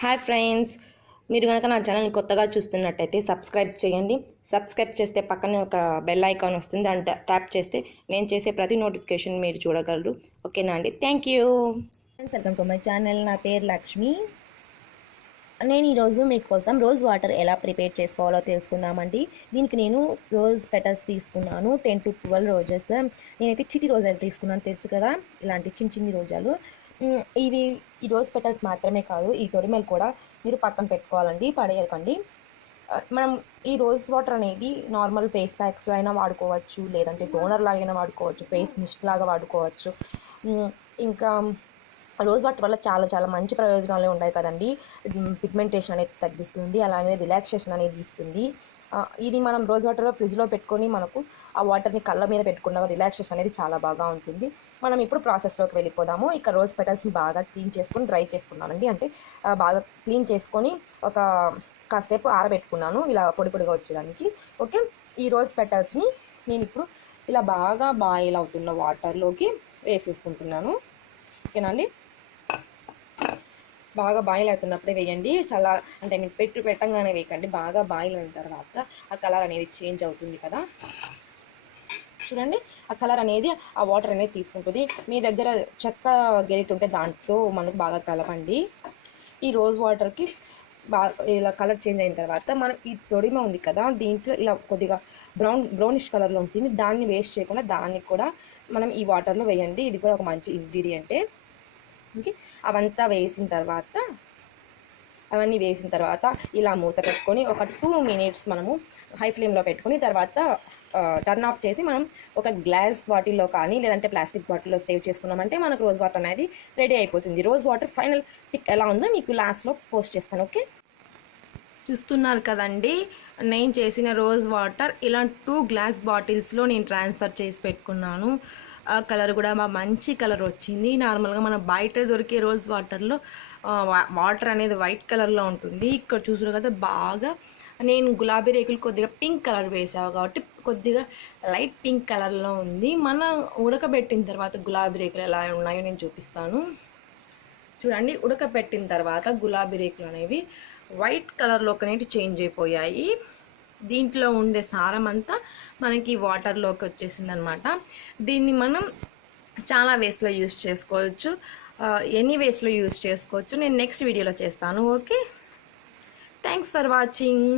Hi friends, మీరు కనుక నా ఛానల్ని కొత్తగా చూస్తున్నట్టయితే సబ్స్క్రైబ్ చేయండి. సబ్స్క్రైబ్ చేస్తే పక్కనే ఒక బెల్ ఐకాన్ వస్తుంది, దాన్ని ట్యాప్ చేస్తే నేను చేసే ప్రతి నోటిఫికేషన్ మీరు చూడగలరు. ఓకేనా అండి? Thank you. Welcome to my channel. నా పేరు లక్ష్మి. నేను ఈరోజు మీకోసం రోజ్ వాటర్ ఎలా ప్రిపేర్ చేసుకోవాలో తెలుసుకుందామండి. దీనికి నేను రోజ్ పెటల్స్ తీసుకున్నాను, 10 to 12 రోజెస్. నేనైతే చిట్టి రోజాలు తీసుకున్నాను, తెలుసు కదా, ఇలాంటి చిన్న చిన్ని రోజాలు. ఇవి ఈ రోజ్ పెటల్స్ మాత్రమే కాదు, ఈ తొడిమెలు కూడా మీరు పక్కన పెట్టుకోవాలండి, పడేయకండి. మనం ఈ రోజ్ వాటర్ అనేది నార్మల్ ఫేస్ ప్యాక్స్ అయినా వాడుకోవచ్చు, లేదంటే టోనర్ లాగైనా వాడుకోవచ్చు, ఫేస్ మిస్ట్ లాగా వాడుకోవచ్చు. ఇంకా రోజ్ వాటర్ వల్ల చాలా చాలా మంచి ప్రయోజనాలు ఉన్నాయి కదండి. పిగ్మెంటేషన్ అనేది తగ్గిస్తుంది, అలానే రిలాక్సేషన్ అనేది ఇస్తుంది. ఇది మనం రోజ్ వాటర్ ఫ్రిడ్జ్లో పెట్టుకొని మనకు ఆ వాటర్ని కళ్ళ మీద పెట్టుకున్న రిలాక్సేషన్ అనేది చాలా బాగా ఉంటుంది. మనం ఇప్పుడు ప్రాసెస్లోకి వెళ్ళిపోదాము. ఇక రోజ్ పెటల్స్ని బాగా క్లీన్ చేసుకొని డ్రై చేసుకున్నానండి, అంటే బాగా క్లీన్ చేసుకొని ఒక కాసేపు ఆరబెట్టుకున్నాను, ఇలా పొడి పొడిగా వచ్చేదానికి. ఓకే, ఈ రోజ్ పెటల్స్ని నేను ఇప్పుడు ఇలా బాగా బాయిల్ అవుతున్న వాటర్లోకి వేసేసుకుంటున్నాను. ఓకేనండి, బాగా బాయిల్ అవుతున్నప్పుడే వేయండి. చాలా అంటే మీరు పెట్టంగానే వేయకండి, బాగా బాయిల్ అయిన తర్వాత ఆ కలర్ అనేది చేంజ్ అవుతుంది కదా. చూడండి, ఆ కలర్ అనేది ఆ వాటర్ అనేది తీసుకుంటుంది. మీ దగ్గర చెక్క గెరిట్ ఉంటే దాంట్లో మనకు బాగా కలపండి. ఈ రోజ్ వాటర్కి బాగా ఇలా కలర్ చేంజ్ అయిన తర్వాత మనం ఈ తొడిమ ఉంది కదా, దీంట్లో ఇలా కొద్దిగా బ్రౌనిష్ కలర్లో ఉంటుంది, దాన్ని వేస్ట్ చేయకుండా దాన్ని కూడా మనం ఈ వాటర్లో వేయండి. ఇది కూడా ఒక మంచి ఇంగ్రీడియంటే. ఓకే, అవన్నీ వేసిన తర్వాత ఇలా మూత పెట్టుకొని ఒక 2 minutes మనము హై ఫ్లేమ్లో పెట్టుకొని తర్వాత టర్న్ ఆఫ్ చేసి మనం ఒక గ్లాస్ బాటిల్లో కానీ లేదంటే ప్లాస్టిక్ బాటిల్లో సేవ్ చేసుకున్నామంటే మనకు రోజ్ వాటర్ అనేది రెడీ అయిపోతుంది. రోజ్ వాటర్ ఫైనల్ పిక్ ఎలా ఉందో మీకు లాస్ట్లో పోస్ట్ చేస్తాను. ఓకే, చూస్తున్నారు కదండి, నేను చేసిన రోజ్ వాటర్ ఇలా 2 glass బాటిల్స్లో నేను ట్రాన్స్ఫర్ చేసి పెట్టుకున్నాను. కలర్ కూడా మంచి కలర్ వచ్చింది. నార్మల్గా మన బయట దొరికే రోజ్ వాటర్లో వాటర్ అనేది వైట్ కలర్లో ఉంటుంది. ఇక్కడ చూసారు కదా, బాగా నేను గులాబీ రేకులు కొద్దిగా పింక్ కలర్ వేసావు కాబట్టి కొద్దిగా లైట్ పింక్ కలర్లో ఉంది. మనం ఉడకబెట్టిన తర్వాత గులాబీ రేకులు ఎలా ఉన్నాయో నేను చూపిస్తాను. చూడండి, ఉడకబెట్టిన తర్వాత గులాబీ రేకులు అనేవి వైట్ కలర్లోకి అనేవి చేంజ్ అయిపోయాయి. దీంట్లో ఉండే సారం అంతా మనకి వాటర్లోకి వచ్చేసింది అనమాట. దీన్ని మనం చాలా వేస్లో యూస్ చేసుకోవచ్చు, ఎనీ వేస్లో యూస్ చేసుకోవచ్చు. నేను నెక్స్ట్ వీడియోలో చేస్తాను. Okay, thanks for watching.